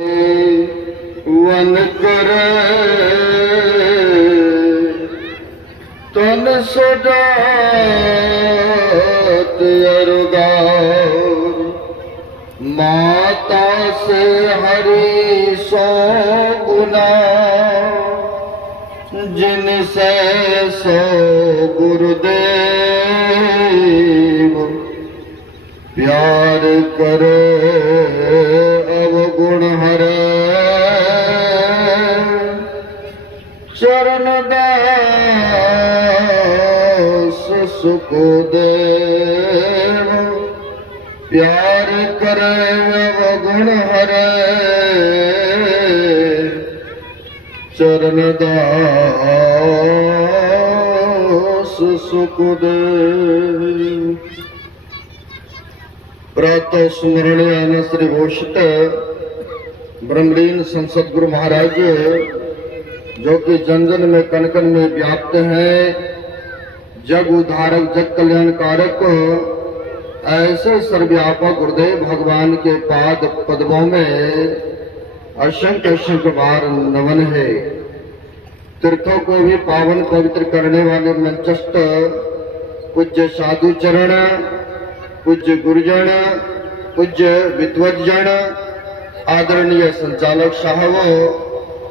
One करे तन सजात अरगार, माता से हरि सौ गुना, जिनसे सो गुरुदेव प्यार करे अवगुण हरे, चरण दास सुखदेव प्यार करे अवगुण हरे, चरण दास सुखदेव। प्रातः स्मरणीय श्री घोषित ब्रह्मलीन संसद गुरु महाराज जो कि जन जन में कण कण में व्याप्त हैं, जग उद्धारक जग कल्याणकारक, ऐसे सर्वव्यापक गुरुदेव भगवान के पाद पद्मों में असंख्य असंख्य बार नमन है। तीर्थों को भी पावन पवित्र करने वाले मंचस्थ पूज्य साधु चरण, पूज्य गुरुजन, पूज्य विद्वज्जन, आदरणीय संचालक साहब,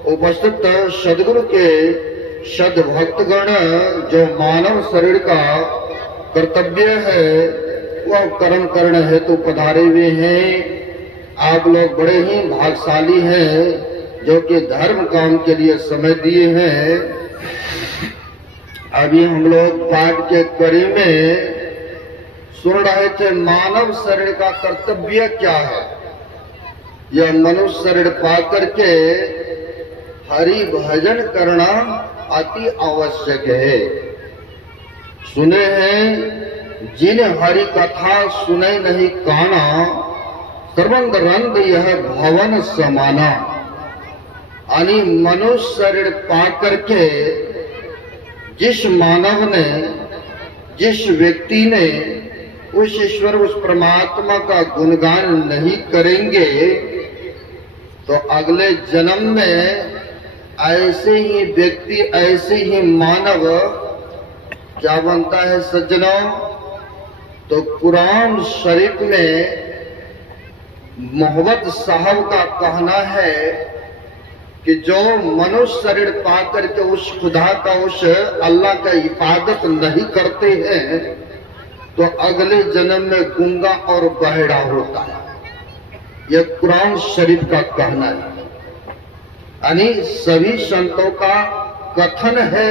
उपस्थित सदगुरु के सद भक्तगण, जो मानव शरीर का कर्तव्य है वह कर्म करने हेतु पधारे हुए हैं। आप लोग बड़े ही भाग्यशाली हैं जो कि धर्म काम के लिए समय दिए हैं। अभी हम लोग पाठ के कड़ी में सुन रहे थे मानव शरीर का कर्तव्य क्या है। यह मनुष्य शरीर पाकर के हरि भजन करना अति आवश्यक है। सुने हैं जिन हरि कथा सुने नहीं काना, सर्वंग रंग यह भवन समाना। यानी मनुष्य शरीर पाकर के जिस मानव ने, जिस व्यक्ति ने उस ईश्वर उस परमात्मा का गुणगान नहीं करेंगे तो अगले जन्म में ऐसे ही व्यक्ति, ऐसे ही मानव क्या बनता है सज्जनों। तो कुरान शरीफ में मोहम्मद साहब का कहना है कि जो मनुष्य शरीर पाकर के उस खुदा का, उस अल्लाह का इबादत नहीं करते हैं तो अगले जन्म में गूंगा और बहरा होता है। यह कुरान शरीफ का कहना है। यानी सभी संतों का कथन है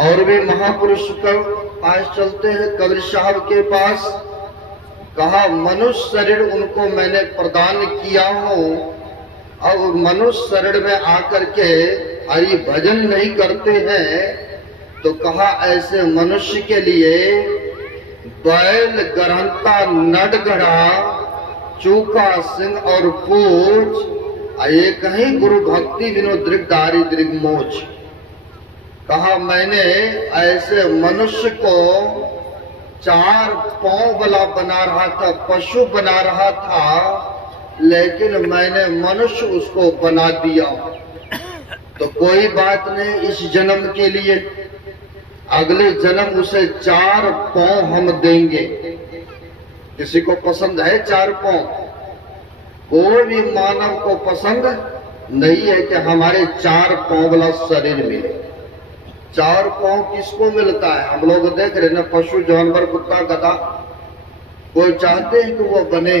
और भी महापुरुष के पास चलते हैं, कबीर साहब के पास। कहा मनुष्य शरीर उनको मैंने प्रदान किया हूँ और मनुष्य शरीर में आकर के हरि भजन नहीं करते हैं तो कहा ऐसे मनुष्य के लिए बैल, गरहंता, नटगढ़ा, चूका, सिंह और पूछ, एक ही गुरु भक्ति बिनो दृग दारी दृग मोच। कहा मैंने ऐसे मनुष्य को 4 पांव वाला बना रहा था, पशु बना रहा था, लेकिन मैंने मनुष्य उसको बना दिया। तो कोई बात नहीं, इस जन्म के लिए अगले जन्म उसे 4 पांव हम देंगे। किसी को पसंद है 4 पांव? कोई भी मानव को पसंद नहीं है कि हमारे 4 पांव वाला शरीर मिले। 4 पांव किसको मिलता है? हम लोग देख रहे ना, पशु, जानवर, कुत्ता, गधा, कोई चाहते हैं कि वो बने,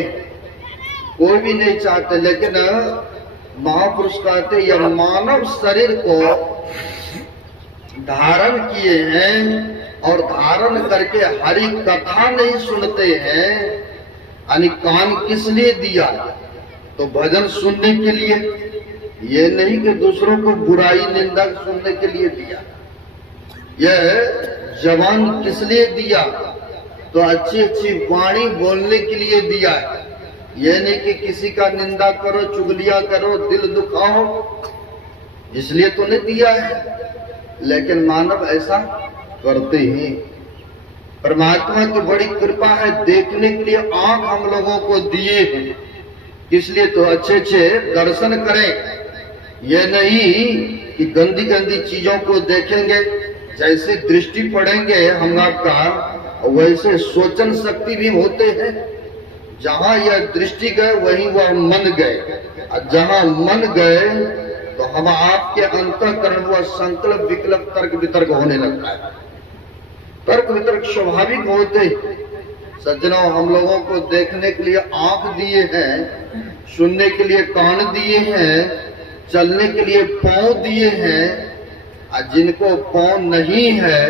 कोई भी नहीं चाहते। लेकिन महापुरुष कहते यह मानव शरीर को धारण किए हैं और धारण करके हरि कथा नहीं सुनते हैं। यानी कान किस लिए दिया? तो भजन सुनने के लिए, ये नहीं कि दूसरों को बुराई निंदा सुनने के लिए दिया। यह जबान किस लिए दिया? तो अच्छी अच्छी वाणी बोलने के लिए दिया है। ये नहीं कि किसी का निंदा करो, चुगलियां करो, दिल दुखाओ, इसलिए तो नहीं दिया है। लेकिन मानव ऐसा करते हैं। परमात्मा की बड़ी कृपा है, देखने के लिए आंख हम लोगों को दिए हैं, इसलिए तो अच्छे अच्छे दर्शन करें, यह नहीं कि गंदी गंदी चीजों को देखेंगे। जैसे दृष्टि पड़ेंगे हम आपका, वैसे सोचन शक्ति भी होते हैं। जहां यह दृष्टि गए वहीं वह मन गए, और जहां मन गए तो हम आपके अंतःकरण हुआ संकल्प विकल्प तर्क वितर्क होने लगता है। तर्क वितर्क स्वाभाविक होते। सज्जनों, हम लोगों को देखने के लिए आंख दिए हैं, सुनने के लिए कान दिए हैं, चलने के लिए पांव दिए हैं। और जिनको पांव नहीं है,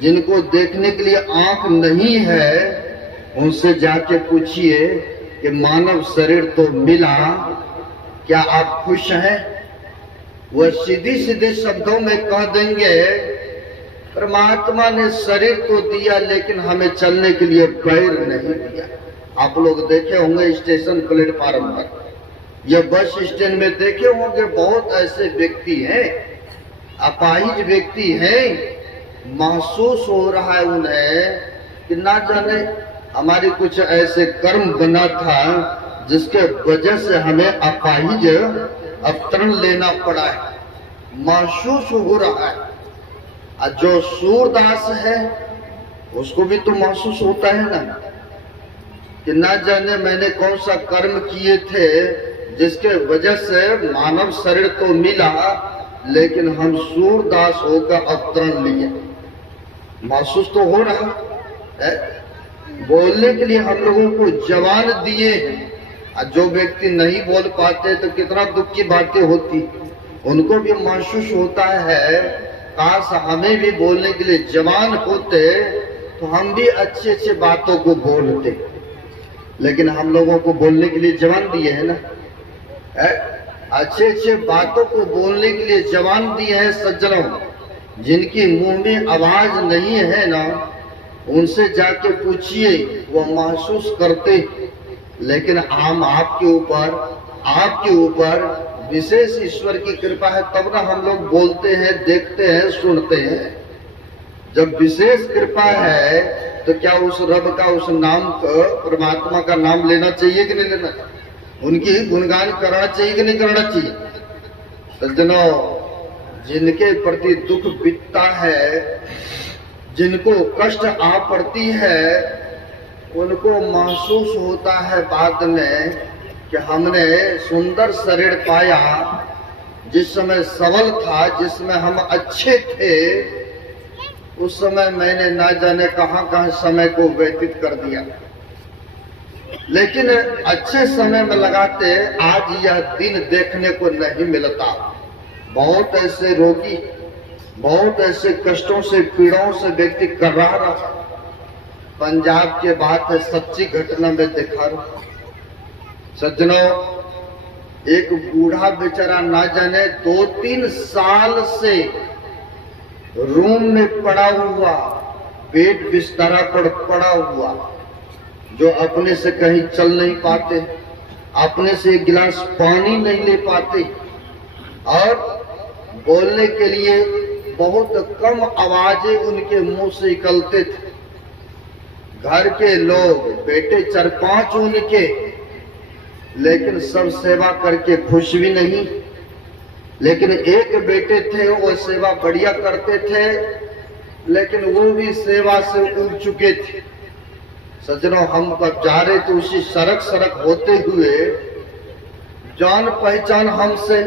जिनको देखने के लिए आंख नहीं है, उनसे जाके पूछिए कि मानव शरीर तो मिला, क्या आप खुश हैं? वह सीधी सीधे शब्दों में कह देंगे, परमात्मा ने शरीर तो दिया लेकिन हमें चलने के लिए पैर नहीं दिया। आप लोग देखे होंगे स्टेशन प्लेटफार्म पर या बस स्टैंड में देखे होंगे, बहुत ऐसे व्यक्ति हैं, अपाहिज व्यक्ति हैं, महसूस हो रहा है उन्हें कि ना जाने हमारे कुछ ऐसे कर्म बना था जिसके वजह से हमें अपाहिज अवतरण लेना पड़ा है, महसूस हो रहा है। और जो सूरदास है उसको भी तो महसूस होता है ना कि ना जाने मैंने कौन सा कर्म किए थे जिसके वजह से मानव शरीर तो मिला लेकिन हम सूरदास होकर अवतरण लिए। महसूस तो हो रहा है। बोलने के लिए हम लोगों को जबान दिए हैं, और जो व्यक्ति नहीं बोल पाते तो कितना दुख की बातें होती, उनको भी महसूस होता है काश हमें भी बोलने के लिए जबान होते तो हम भी अच्छे अच्छे बातों को बोलते। लेकिन हम लोगों को बोलने के लिए जबान दिए है ना, अच्छे अच्छे बातों को बोलने के लिए जबान दिए हैं। सज्जनों, जिनकी मुंह में आवाज नहीं है ना, उनसे जाके पूछिए, वो महसूस करते। लेकिन हम आपके ऊपर विशेष ईश्वर की कृपा है, तब ना हम लोग बोलते हैं, देखते हैं, सुनते हैं। जब विशेष कृपा है तो क्या उस रब का, उस नाम का, परमात्मा का नाम लेना चाहिए कि नहीं लेना? उनकी गुणगान करना चाहिए कि नहीं करना चाहिए? सज्जनों, जिनके प्रति दुख बीतता है, जिनको कष्ट आ पड़ती है, उनको महसूस होता है बाद में कि हमने सुंदर शरीर पाया, जिस समय सबल था, जिसमें हम अच्छे थे, उस समय मैंने ना जाने कहां समय को व्यतीत कर दिया। लेकिन अच्छे समय में लगाते आज यह दिन देखने को नहीं मिलता। बहुत ऐसे रोगी, बहुत ऐसे कष्टों से, पीड़ाओं से व्यक्ति कर रहा। पंजाब के बात है, सच्ची घटना में देखा। सज्जनों, एक बूढ़ा बेचारा ना जाने 2-3 साल से रूम में पड़ा हुआ, बेड बिस्तरा पर पड़ा हुआ, जो अपने से कहीं चल नहीं पाते, अपने से एक गिलास पानी नहीं ले पाते, और बोलने के लिए बहुत कम आवाजें उनके मुंह से निकलते थे। घर के लोग, बेटे 4-5 उनके, लेकिन सब सेवा करके खुश भी नहीं। लेकिन एक बेटे थे, वो सेवा बढ़िया करते थे, लेकिन वो भी सेवा से उब चुके थे। सज्जनों, हम कब जा रहे तो उसी सड़क होते हुए जान पहचान हमसे,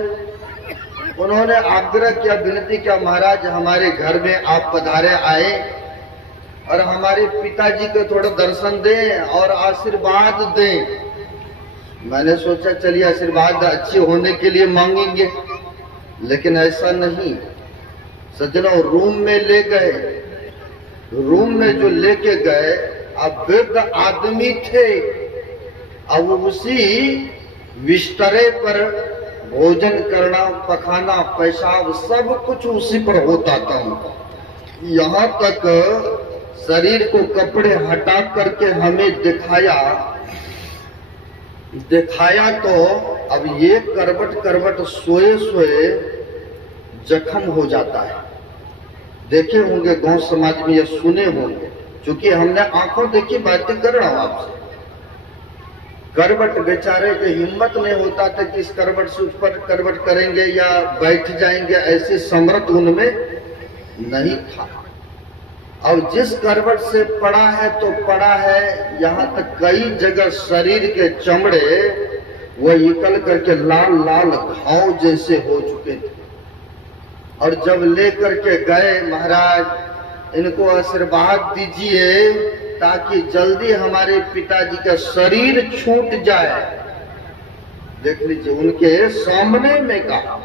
उन्होंने आग्रह किया, विनती किया, महाराज हमारे घर में आप पधारे आए और हमारे पिताजी को थोड़ा दर्शन दें और आशीर्वाद दें। मैंने सोचा चलिए आशीर्वाद अच्छे होने के लिए मांगेंगे, लेकिन ऐसा नहीं। सज्जनों, रूम में ले गए। रूम में जो लेके गए, अब वृद्ध आदमी थे, अब उसी बिस्तरे पर भोजन करना, पखाना, पेशाब सब कुछ उसी पर होता था उनका। यहाँ तक शरीर को कपड़े हटा करके हमें दिखाया तो अब ये करवट सोए जख्म हो जाता है। देखे होंगे गांव समाज में, ये सुने होंगे, क्योंकि हमने आंखों देखी बातें कर रहा हूं आपसे। करवट बेचारे के हिम्मत नहीं होता था कि इस करवट से ऊपर करवट करेंगे या बैठ जाएंगे, ऐसे समर्थ उनमें नहीं था। और जिस करवट से पड़ा है तो पड़ा है, यहाँ तक कई जगह शरीर के चमड़े वो निकल करके लाल लाल घाव जैसे हो चुके थे। और जब लेकर के गए, महाराज इनको आशीर्वाद दीजिए ताकि जल्दी हमारे पिताजी का शरीर छूट जाए। देख लीजिए, उनके सामने में कहा,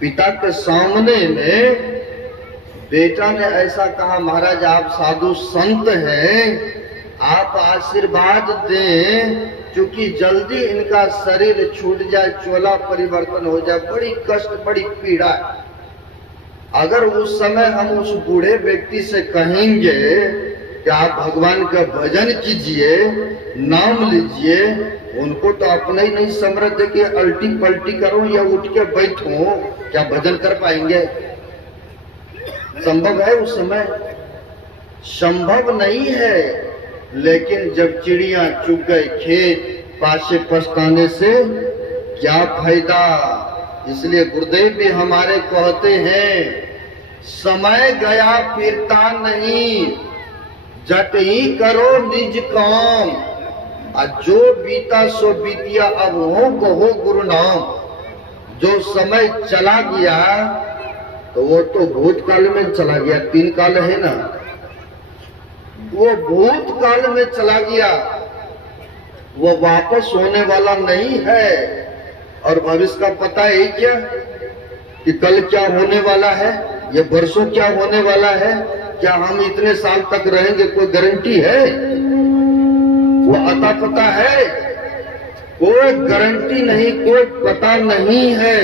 पिता के सामने में बेटा ने ऐसा कहा, महाराज आप साधु संत हैं, आप आशीर्वाद दें क्योंकि जल्दी इनका शरीर छूट जाए, चोला परिवर्तन हो जाए। बड़ी कष्ट, बड़ी पीड़ा है। अगर उस समय हम उस बूढ़े व्यक्ति से कहेंगे कि आप भगवान का भजन कीजिए, नाम लीजिए, उनको तो अपने ही नहीं समर्थ कि अल्टी पल्टी करो या उठ के बैठो, क्या भजन कर पाएंगे? संभव है? उस समय संभव नहीं है। लेकिन जब चिड़िया चुग गए खेत, पासे पछताने से क्या फायदा। इसलिए गुरुदेव भी हमारे कहते हैं, समय गया फिरता नहीं, जट ही करो निज काम, और जो बीता सो बीतिया, अब हो कहो गुरु नाम। जो समय चला गया तो वो तो भूतकाल में चला गया, 3 काल है ना, वो भूतकाल में चला गया, वो वापस होने वाला नहीं है। और भविष्य का पता है क्या कि कल क्या होने वाला है, ये वर्षों क्या होने वाला है, क्या हम इतने साल तक रहेंगे, कोई गारंटी है? वो अता पता है? कोई गारंटी नहीं, कोई पता नहीं है,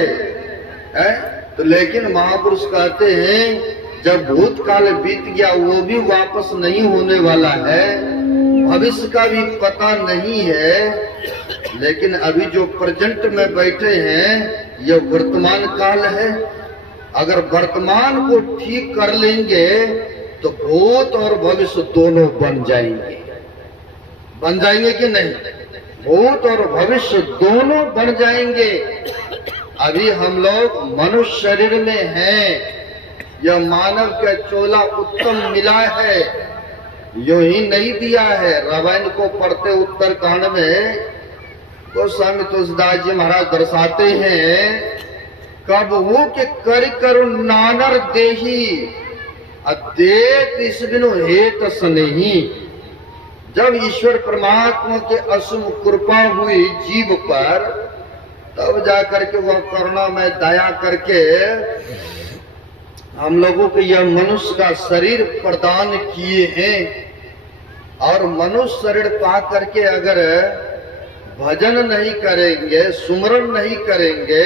तो लेकिन महापुरुष कहते हैं जब भूतकाल बीत गया वो भी वापस नहीं होने वाला है, भविष्य का भी पता नहीं है। लेकिन अभी जो प्रेजेंट में बैठे हैं ये वर्तमान काल है। अगर वर्तमान को ठीक कर लेंगे तो भूत और भविष्य दोनों बन जाएंगे। बन जाएंगे कि नहीं? भूत और भविष्य दोनों बन जाएंगे। अभी हम लोग मनुष्य शरीर में हैं, यह मानव का चोला उत्तम मिला है, यो ही नहीं दिया है। रामायण को पढ़ते उत्तरकांड में गोस्वामी तुलसीदास जी महाराज दर्शाते हैं, कब हो के कर करो नानर देही, अदेत इस बिनु हेत स्नेही। जब ईश्वर परमात्मा के असम कृपा हुई जीव पर, तब जाकर के वह करुणा में दया करके हम लोगों को यह मनुष्य का शरीर प्रदान किए हैं। और मनुष्य शरीर पा करके अगर भजन नहीं करेंगे, सुमरन नहीं करेंगे,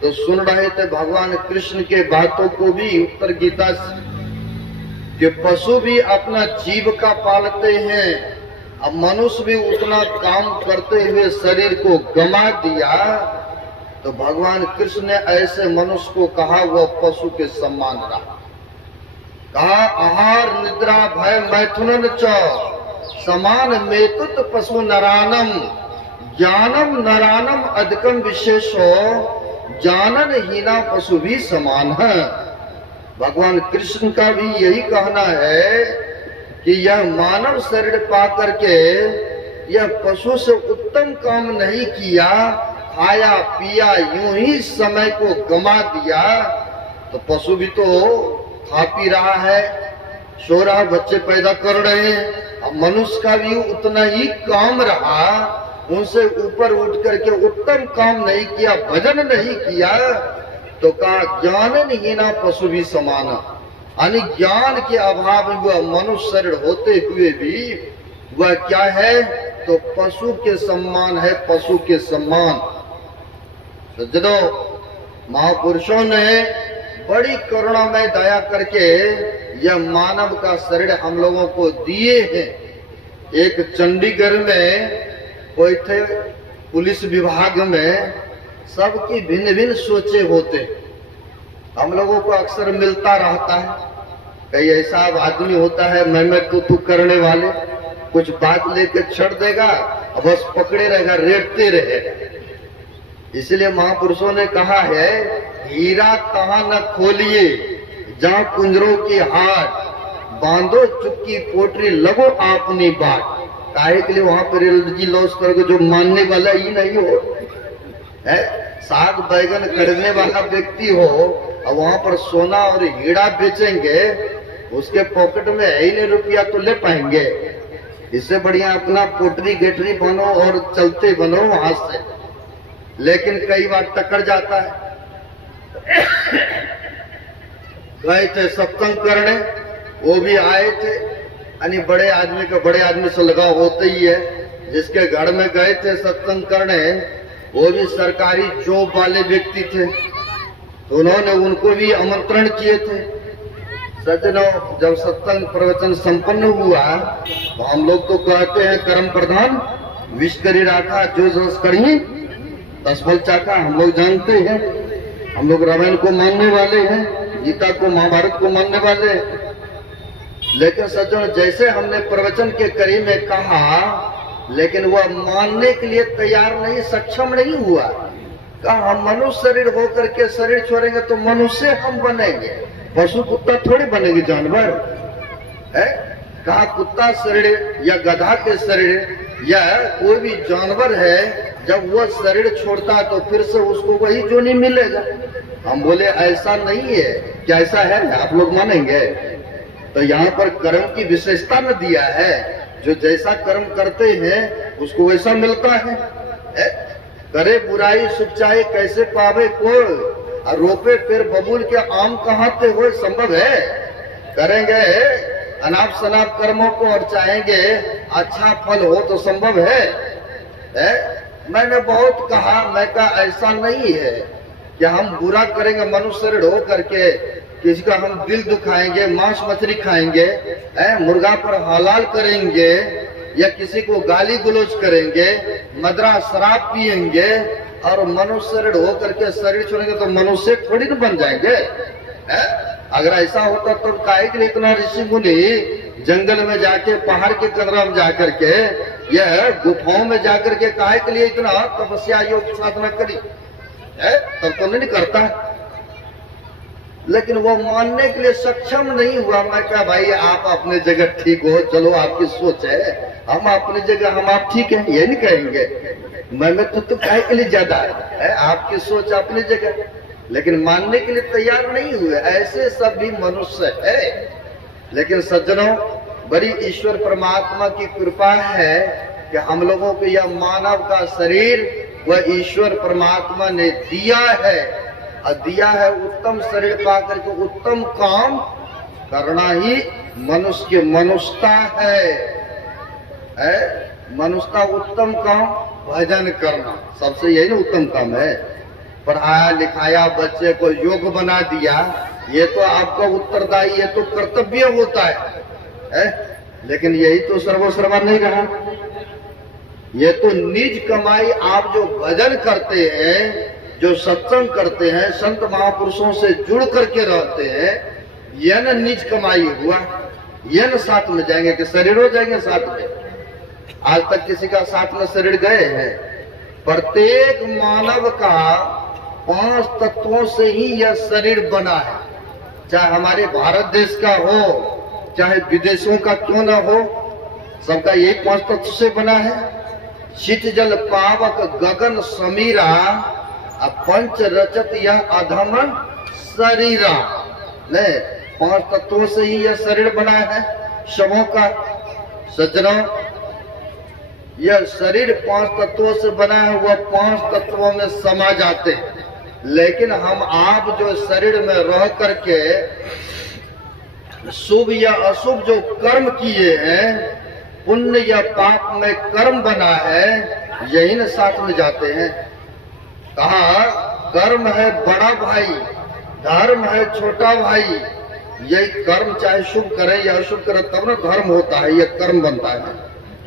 तो सुन रहे थे भगवान कृष्ण के बातों को भी उत्तर गीता के पशु भी अपना जीविका पालते हैं, अब मनुष्य भी उतना काम करते हुए शरीर को गमा दिया। तो भगवान कृष्ण ने ऐसे मनुष्य को कहा वह पशु के समान रहा। कहा आहार निद्रा भय मैथुन च समान मेतुत पशु नरानम, ज्ञानम नरानम अधिकम विशेषो, जानन हीना पशु भी समान है। भगवान कृष्ण का भी यही कहना है कि यह मानव शरीर पा करके यह पशु से उत्तम काम नहीं किया, खाया पिया यूं ही समय को गमा दिया। तो पशु भी तो खा पी रहा है, सो रहा, बच्चे पैदा कर रहे हैं। अब मनुष्य का भी उतना ही काम रहा, उनसे ऊपर उठ करके उत्तम काम नहीं किया, भजन नहीं किया, तो कहा ज्ञान हीना पशु भी समान। यानी ज्ञान के अभाव में वह मनुष्य शरीर होते हुए भी वह क्या है, तो पशु के समान है, पशु के समान। सज्जनों, महापुरुषों ने बड़ी करुणा में दया करके यह मानव का शरीर हम लोगों को दिए हैं। एक चंडीगढ़ में कोई थे पुलिस विभाग में, सबकी भिन्न भिन्न सोचे होते, हम लोगों को अक्सर मिलता रहता है। कई ऐसा आदमी होता है मैं तू करने वाले, कुछ बात लेकर छड़ देगा, अब बस पकड़े रहेगा, रेटते रहेगा। इसलिए महापुरुषों ने कहा है, हीरा कहाँ न खोलिए जहाँ कुंजरों की हाट, बांधो चुपकी पोटरी लगो अपनी बात। काहे के लिए वहां पर एलर्जी लॉस करोगे, जो मानने वाला ही नहीं हो, है साग बैगन खरीदने वाला व्यक्ति हो, और वहां पर सोना और हीरा बेचेंगे, उसके पॉकेट में है ही नहीं रुपया तो ले पाएंगे। इससे बढ़िया अपना पोटरी गेटरी बनो और चलते बनो वहां से। लेकिन कई बार टक्कर जाता है। गए थे सत्संग करने, वो भी आए थे, यानी बड़े आदमी का बड़े आदमी से लगाव होता ही है। जिसके घर में गए थे सत्संग करने, वो भी सरकारी जॉब वाले व्यक्ति थे, तो उन्होंने उनको भी आमंत्रण किए थे। सज्जनों, जब सत्संग प्रवचन संपन्न हुआ तो हम लोग तो कहते हैं कर्म प्रधान विष करी राखा, जो जस करी दस फल चाखा। हम लोग जानते हैं, हम लोग रामायण को मानने वाले हैं, गीता को महाभारत को मानने वाले हैं। लेकिन सज्जनों, जैसे हमने प्रवचन के करीब में कहा, लेकिन वह मानने के लिए तैयार नहीं, सक्षम नहीं हुआ। कहा हम मनुष्य शरीर होकर के शरीर छोड़ेंगे तो मनुष्य हम बनेंगे, पशु कुत्ता थोड़ी बनेंगे, जानवर है। कहा कुत्ता शरीर या गधा के शरीर या कोई भी जानवर है, जब वह शरीर छोड़ता है तो फिर से उसको वही जोनी मिलेगा। हम बोले ऐसा नहीं है। क्या ऐसा है? आप लोग मानेंगे? तो यहाँ पर कर्म की विशेषता न दिया है, जो जैसा कर्म करते हैं उसको वैसा मिलता है। करे बुराई सुचाई कैसे पावे कोई, और रोपे फिर बबूल के आम कहाँ से हो, संभव है? करेंगे अनाप शनाप कर्मों को और चाहेंगे अच्छा फल हो तो संभव है? मैंने बहुत कहा, मैं कहा ऐसा नहीं है कि हम बुरा करेंगे मनुष्य शरीर हो करके, किसी का हम दिल दुखाएंगे, मांस मछली खाएंगे, मुर्गा पर हलाल करेंगे, या किसी को गाली गलौज करेंगे, मदरा शराब पिएंगे और मनुष्य शरीर हो करके शरीर छोड़ेंगे तो मनुष्य थोड़ी न बन जाएंगे। अगर ऐसा होता तो काहे के लिए इतना ऋषि मुनि जंगल में जाके, पहाड़ के कदरा में जाकर के, यह गुफाओं में जाकर के काहे के लिए इतना तपस्या योग साधना करी? तब तो नहीं करता। लेकिन वो मानने के लिए सक्षम नहीं हुआ। मैं कहा भाई आप अपने जगह ठीक हो, चलो आपकी सोच है, हम अपनी जगह हम आप ठीक है, ये नहीं कहेंगे। मैं तो काहे के लिए ज्यादा है, आपकी सोच अपनी जगह, लेकिन मानने के लिए तैयार नहीं हुए। ऐसे सब भी मनुष्य है। लेकिन सज्जनों, बड़ी ईश्वर परमात्मा की कृपा है कि हम लोगों को यह मानव का शरीर वह ईश्वर परमात्मा ने दिया है, और दिया है उत्तम शरीर पा करके उत्तम काम करना ही मनुष्य की मनुष्यता है। मनुष्यता उत्तम काम भजन करना, सबसे यही ना उत्तम काम है। पढ़ाया लिखाया, बच्चे को योग्य बना दिया, ये तो आपका उत्तरदायी, ये तो कर्तव्य होता है? लेकिन यही तो सर्वोसर्वा नहीं रहा। ये तो निज कमाई, आप जो भजन करते हैं, जो सत्संग करते हैं, संत महापुरुषों से जुड़ करके रहते हैं, यह न निज कमाई हुआ, यह न साथ में जाएंगे कि शरीर हो जाएंगे साथ में। आज तक किसी का साथ में शरीर गए हैं? प्रत्येक मानव का 5 तत्वों से ही यह शरीर बना है। चाहे हमारे भारत देश का हो, चाहे विदेशों का क्यों ना हो, सबका यही 5 तत्व से बना है। शीत जल पावक गगन समीरा, पंच रचत यह अधम शरीरा। ने 5 तत्वों से ही यह शरीर बना है सबों का। सज्जनों, यह शरीर 5 तत्वों से बना है, वह 5 तत्वों में समा जाते हैं। लेकिन हम आप जो शरीर में रह करके शुभ या अशुभ जो कर्म किए हैं, पुण्य या पाप में कर्म बना है, यही न साथ में जाते हैं। कहा कर्म है बड़ा भाई, धर्म है छोटा भाई। यही कर्म चाहे शुभ करे या अशुभ करे तब न धर्म होता है, यह कर्म बनता है।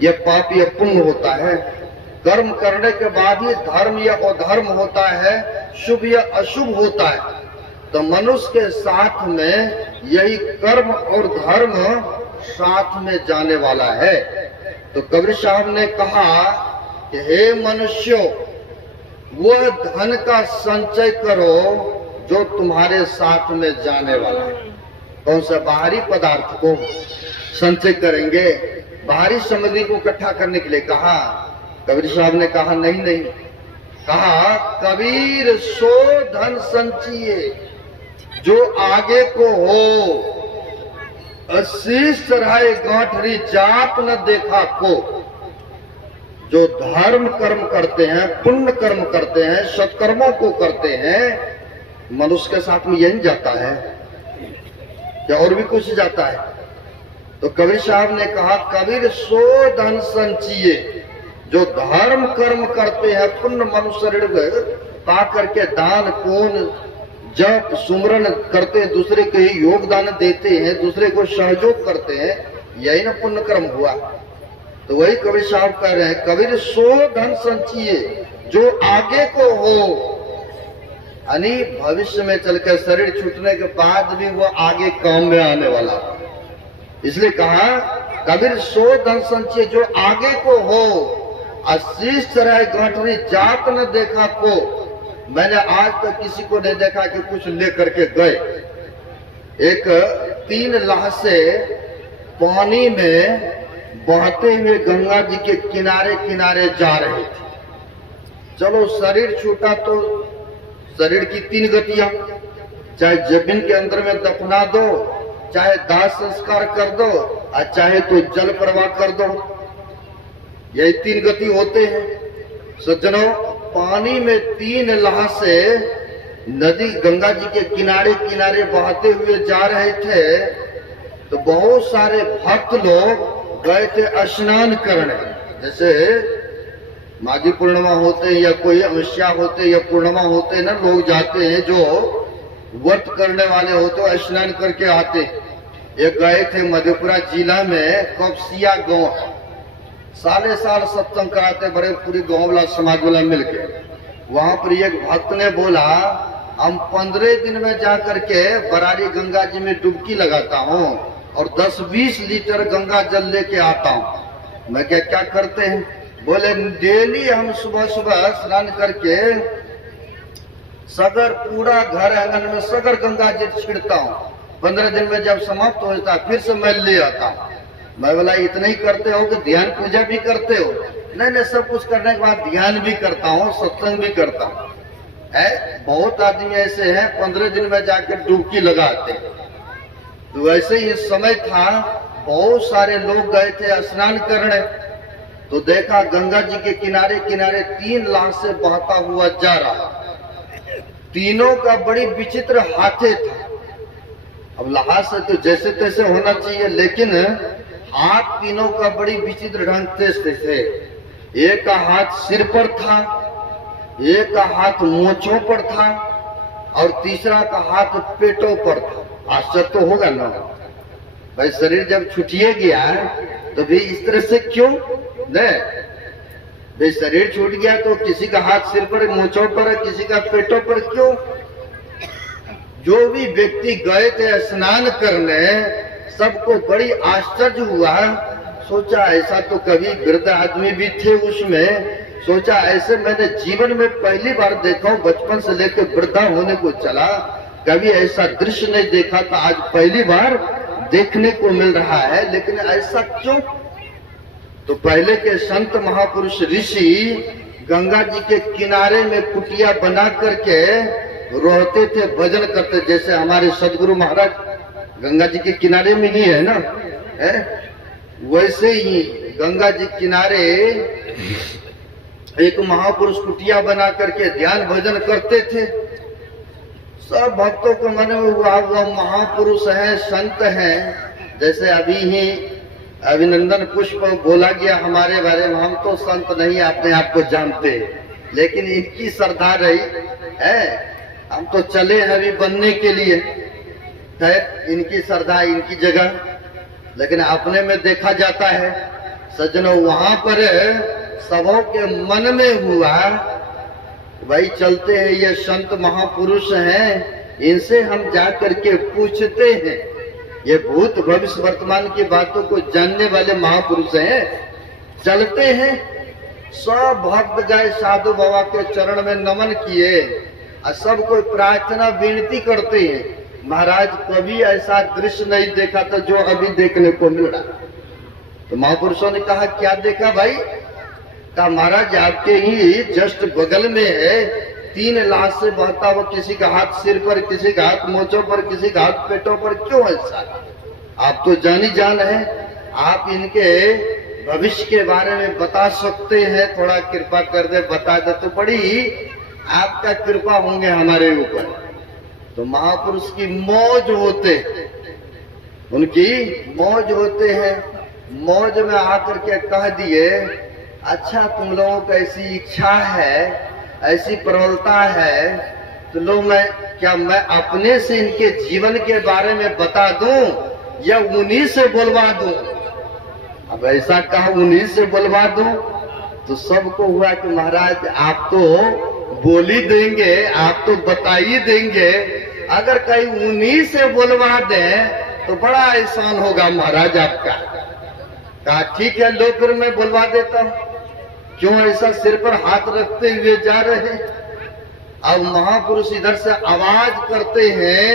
यह पाप या पुण्य होता है। कर्म करने के बाद ही धर्म या अधर्म होता है, शुभ या अशुभ होता है। तो मनुष्य के साथ में यही कर्म और धर्म साथ में जाने वाला है। तो कबीर साहब ने कहा कि हे मनुष्यों, वह धन का संचय करो जो तुम्हारे साथ में जाने वाला है। कौन सा? बाहरी पदार्थ को संचय करेंगे, बाहरी सामग्री को इकट्ठा करने के लिए कहा। कबीर साहब ने कहा नहीं नहीं, कहा कबीर सो धन संचिए जो आगे को हो, अशीष रहे गांठरी जाप न देखा को। जो धर्म कर्म करते हैं, पुण्य कर्म करते हैं, सत्कर्मों को करते हैं, मनुष्य के साथ में यही जाता है या और भी कुछ जाता है? तो कबीर साहब ने कहा कबीर सो धन संचिए जो धर्म कर्म करते हैं, पुण्य मनुष्य ऋण पा करके दान पुण्य जप सुमरन करते हैं, दूसरे के ही योगदान देते हैं, दूसरे को सहयोग करते हैं, यही ना पुण्य कर्म हुआ। तो वही कबीर साहब कह रहे हैं कबीर सो धन संचिए जो आगे को हो, यानी भविष्य में चलकर शरीर छूटने के बाद भी वो आगे काम में आने वाला। इसलिए कहा कबीर सो धन संचिए जो आगे को हो, आशीष तरह गांठरी जात न देखा को। मैंने आज तक तो किसी को नहीं देखा कि कुछ लेकर के गए। एक 3 लाख से पानी में बहते हुए गंगा जी के किनारे किनारे जा रहे थे। चलो शरीर छूटा तो शरीर की 3 गतियां, चाहे जमीन के अंदर में दफना दो, चाहे दाह संस्कार कर दो, और चाहे तो जल प्रवाह कर दो। यही 3 गति होते हैं। सज्जनों, पानी में 3 लाख से नदी गंगा जी के किनारे किनारे बहते हुए जा रहे थे, तो बहुत सारे भक्त लोग गए थे स्नान करने। जैसे माघी पूर्णिमा होते या कोई अमावस्या होते या पूर्णिमा होते ना, लोग जाते हैं जो व्रत करने वाले होते, स्नान करके आते। एक गए थे मधेपुरा जिला में कपसिया गांव, साले साल सत्संग कराते, बड़े पूरी गांव वाला समाज वाला मिलके। वहां पर एक भक्त ने बोला हम 15 दिन में जा करके बरारी गंगा जी में डुबकी लगाता हूँ और 10-20 लीटर गंगा जल लेके आता हूँ। मैं क्या करते हैं? बोले डेली हम सुबह सुबह स्नान करके सगर पूरा घर आंगन में सगर गंगा जी छिड़ता हूँ। 15 दिन में जब समाप्त हो जाता है फिर से मैं ले आता हूँ। मैं बोला इतना ही करते हो कि ध्यान पूजा भी करते हो? नहीं, सब कुछ करने के बाद ध्यान भी करता हूँ, सत्संग भी करता हूँ। बहुत आदमी ऐसे हैं 15 दिन में जाकर डुबकी लगाते। तो वैसे ही समय था, बहुत सारे लोग गए थे स्नान करने, तो देखा गंगा जी के किनारे किनारे 3 लाख से बहता हुआ जा रहा। तीनों का बड़ी विचित्र हाथे था। अब लाहा से तो जैसे तैसे होना चाहिए, लेकिन हाथ तीनों का बड़ी विचित्र ढंग से थे। एक का हाथ सिर पर था, एक का हाथ मोछों पर था और तीसरा का हाथ पेटों पर था। आश्चर्य तो होगा ना भाई, शरीर जब छूटिए गया तो भी इस तरह से क्यों? नहीं भाई, शरीर छूट गया तो किसी का हाथ सिर पर मोछों पर है, किसी का पेटों पर, क्यों? जो भी व्यक्ति गए थे स्नान करने, सबको बड़ी आश्चर्य हुआ। सोचा ऐसा तो कभी वृद्ध आदमी भी थे उसमें, सोचा ऐसे मैंने जीवन में पहली बार देखा हूँ। बचपन से लेकर वृद्धा होने को चला, कभी ऐसा दृश्य नहीं देखा था, आज पहली बार देखने को मिल रहा है। लेकिन ऐसा क्यों? तो पहले के संत महापुरुष ऋषि गंगा जी के किनारे में कुटिया बना करके रहते थे, भजन करते। जैसे हमारे सदगुरु महाराज गंगा जी के किनारे में ही है ना, वैसे ही गंगा जी किनारे एक महापुरुष कुटिया बना करके ध्यान भजन करते थे। सब भक्तों को मन में हुआ वह महापुरुष है, संत है। जैसे अभी ही अभिनंदन पुष्प बोला गया हमारे बारे में, हम तो संत नहीं अपने आप को जानते, लेकिन इनकी श्रद्धा रही है। हम तो चले हैं अभी बनने के लिए, है इनकी श्रद्धा, इनकी जगह, लेकिन अपने में देखा जाता है। सज्जनों, वहां पर सबों के मन में हुआ भाई चलते हैं, ये संत महापुरुष हैं, इनसे हम जा करके पूछते हैं। ये भूत भविष्य वर्तमान की बातों को जानने वाले महापुरुष हैं। चलते हैं सब भक्त गए साधु बाबा के चरण में नमन किए और सब कोई प्रार्थना विनती करते हैं। महाराज कभी ऐसा दृश्य नहीं देखा था जो अभी देखने को मिल रहा। तो महापुरुषों ने कहा क्या देखा भाई? कहा महाराज आपके ही जस्ट बगल में है 3 लाश से बहता हुआ, किसी का हाथ सिर पर, किसी का हाथ मोचों पर, किसी का हाथ पेटों पर, क्यों ऐसा? आप तो जानी जान है, आप इनके भविष्य के बारे में बता सकते हैं, थोड़ा कृपा कर दे, बता दे तो बड़ी आपका कृपा होंगे हमारे ऊपर। तो महापुरुष की मौज होते, उनकी मौज होते हैं, मौज में आकर के कह दिए अच्छा तुम लोगों को ऐसी इच्छा है, ऐसी प्रबलता है, तो लो मैं अपने से इनके जीवन के बारे में बता दूं या उन्हीं से बुलवा दूं? अब ऐसा कहा उन्हीं से बुलवा दूं, तो सबको हुआ कि महाराज आप तो बोल ही देंगे, आप तो बता ही देंगे, अगर कहीं उन्हीं से बुलवा दें तो बड़ा एहसान होगा महाराज आपका। कहा ठीक है लो फिर मैं बुलवा देता हूं। क्यों ऐसा सिर पर हाथ रखते हुए जा रहे हैं? अब महापुरुष इधर से आवाज करते हैं,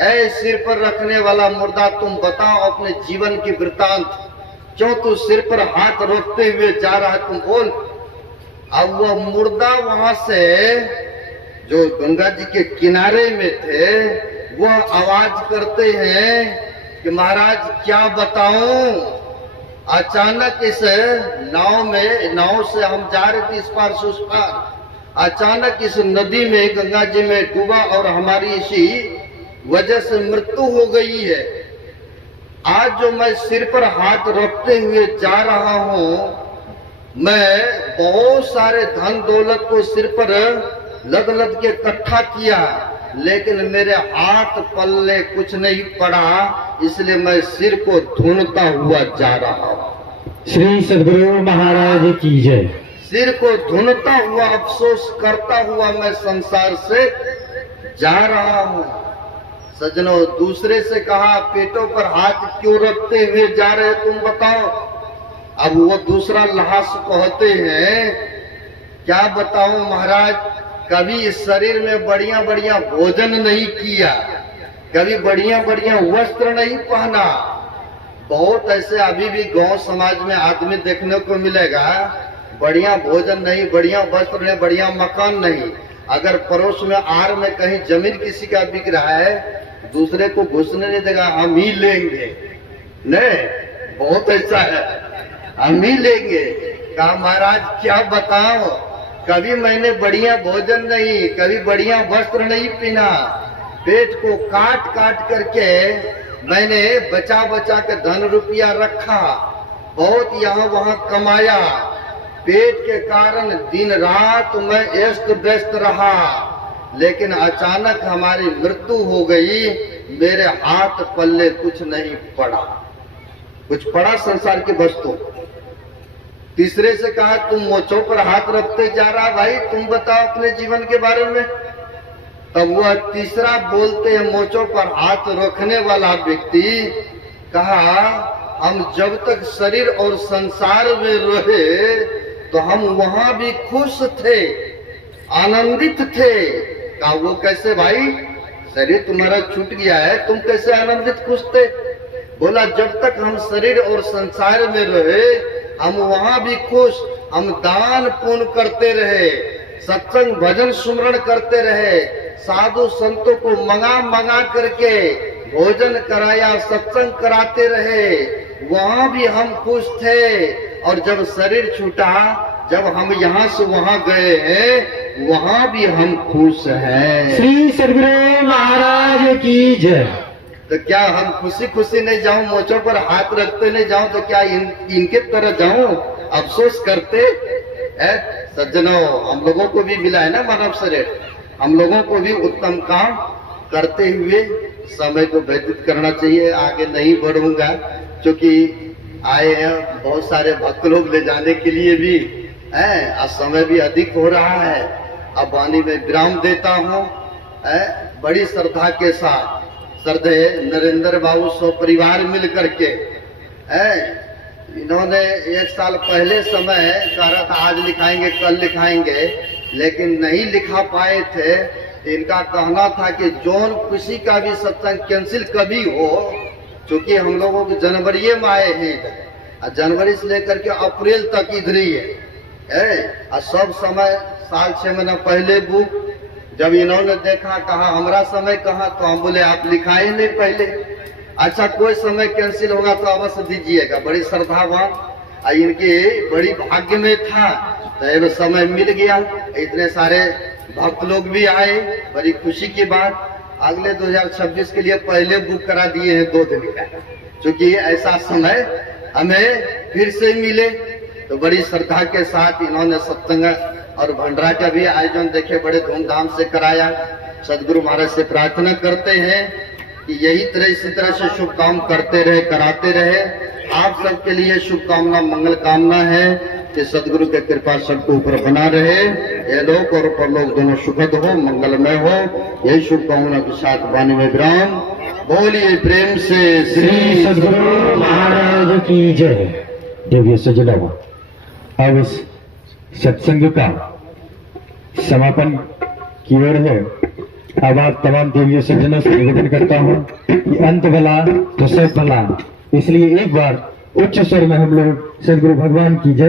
ऐ सिर पर रखने वाला मुर्दा तुम बताओ अपने जीवन की वृतांत, क्यों तू सिर पर हाथ रखते हुए जा रहा है, तुम बोल। अब वह मुर्दा वहां से जो गंगा जी के किनारे में थे वो आवाज करते हैं कि महाराज क्या बताऊं, अचानक इस नाव से हम जा रहे थे इस पार से उस पार, अचानक इस नदी में गंगा जी में डूबा और हमारी इसी वजह से मृत्यु हो गई है। आज जो मैं सिर पर हाथ रखते हुए जा रहा हूं, मैं बहुत सारे धन दौलत को सिर पर लद लद के इकट्ठा किया, लेकिन मेरे हाथ पल्ले कुछ नहीं पड़ा, इसलिए मैं सिर को ढूंढता हुआ जा रहा हूँ। श्री सद्गुरु महाराज की जय। सिर को ढूंढता हुआ, अफसोस करता हुआ मैं संसार से जा रहा हूँ। सज्जनों, दूसरे से कहा पेटों पर हाथ क्यों रखते हुए जा रहे तुम बताओ? अब वो दूसरा लाश कहते हैं क्या बताऊं महाराज, कभी इस शरीर में बढ़िया बढ़िया भोजन नहीं किया, कभी बढ़िया बढ़िया वस्त्र नहीं पहना। बहुत ऐसे अभी भी गांव समाज में आदमी देखने को मिलेगा, बढ़िया भोजन नहीं, बढ़िया वस्त्र नहीं, बढ़िया मकान नहीं। अगर पड़ोस में आर में कहीं जमीन किसी का बिक रहा है, दूसरे को घुसने नहीं देगा, हम ही लेंगे। नहीं, बहुत ऐसा है, हम ही लेंगे। कहा महाराज क्या बताओ, कभी मैंने बढ़िया भोजन नहीं, कभी बढ़िया वस्त्र नहीं पहना, पेट को काट काट करके मैंने बचा बचा के धन रुपया रखा, बहुत यहाँ वहाँ कमाया, पेट के कारण दिन रात मैं व्यस्त व्यस्त रहा, लेकिन अचानक हमारी मृत्यु हो गई, मेरे हाथ पल्ले कुछ नहीं पड़ा, कुछ पड़ा संसार की वस्तु। तीसरे से कहा तुम मोचों पर हाथ रखते जा रहा, भाई तुम बताओ अपने जीवन के बारे में। तब वह तीसरा बोलते हैं मोचों पर हाथ रखने वाला व्यक्ति, कहा हम जब तक शरीर और संसार में रहे तो हम वहां भी खुश थे, आनंदित थे। कहा वो कैसे भाई, शरीर तुम्हारा छूट गया है, तुम कैसे आनंदित खुश थे? बोला जब तक हम शरीर और संसार में रहे हम वहां भी खुश, हम दान पुण्य करते रहे, सत्संग भजन सुमरण करते रहे, साधु संतों को मंगा मंगा करके भोजन कराया, सत्संग कराते रहे, वहां भी हम खुश थे। और जब शरीर छूटा, जब हम यहाँ से वहां गए हैं, वहां भी हम खुश हैं। श्री सद्गुरु महाराज की जय। तो क्या हम खुशी खुशी नहीं जाऊं, मोचों पर हाथ रखते नहीं जाऊं, तो क्या इनके तरह जाऊं? अफसोस करते सज्जनों, हम लोगों को भी मिला है ना मानव शरीर, हम लोगों को भी उत्तम काम करते हुए समय को व्यतीत करना चाहिए। आगे नहीं बढ़ूंगा क्योंकि आए हैं बहुत सारे भक्त लोग ले जाने के लिए भी है, और समय भी अधिक हो रहा है। अब वाणी में विराम देता हूँ। बड़ी श्रद्धा के साथ श्रद्धेय नरेंद्र बाबू सौ परिवार मिल करके इन्होंने एक साल पहले समय कह रहा था आज लिखाएंगे कल लिखाएंगे, लेकिन नहीं लिखा पाए थे। इनका कहना था कि जोन किसी का भी सत्संग कैंसिल कभी हो, क्योंकि हम लोगों के जनवरी में आए हैं इधर, और जनवरी से लेकर के अप्रैल तक इधर ही है। और सब समय साल 6 महीना पहले बुक जब इन्होंने देखा, कहा हमारा समय कहाँ, तो हम बोले आप लिखाए नहीं पहले। अच्छा कोई समय कैंसिल होगा तो अवश्य दीजिएगा। बड़ी श्रद्धावान और इनके बड़ी भाग्य में था, तो एक समय मिल गया। इतने सारे भक्त लोग भी आए, बड़ी खुशी की बात। अगले 2026 के लिए पहले बुक करा दिए हैं 2 दिन का, क्योंकि ऐसा समय हमें फिर से मिले। तो बड़ी श्रद्धा के साथ इन्होंने सत्संग और भंडारा का भी आयोजन देखे बड़े धूमधाम से कराया। सदगुरु महाराज से प्रार्थना करते हैं कि यही तरह इसी तरह से शुभ काम करते रहे, कराते रहे। आप सबके लिए शुभकामना, मंगल कामना है कि सदगुरु की कृपा सबके ऊपर बना रहे, ये लोक और परलोक दोनों सुखद हो, मंगलमय हो। यही शुभकामना के साथ वाणी में विराम। बोलिए प्रेम से श्री सद्गुरु महाराज की जय। देवियों सज्जनों, अब इस सत्संग का समापन की ओर है। अब आप तमाम देवियों सज्जनों से निवेदन करता हूँ कि अंत भला तो सब भला, इसलिए एक बार उच्च स्वर में हम लोग सद्गुरु भगवान की जय।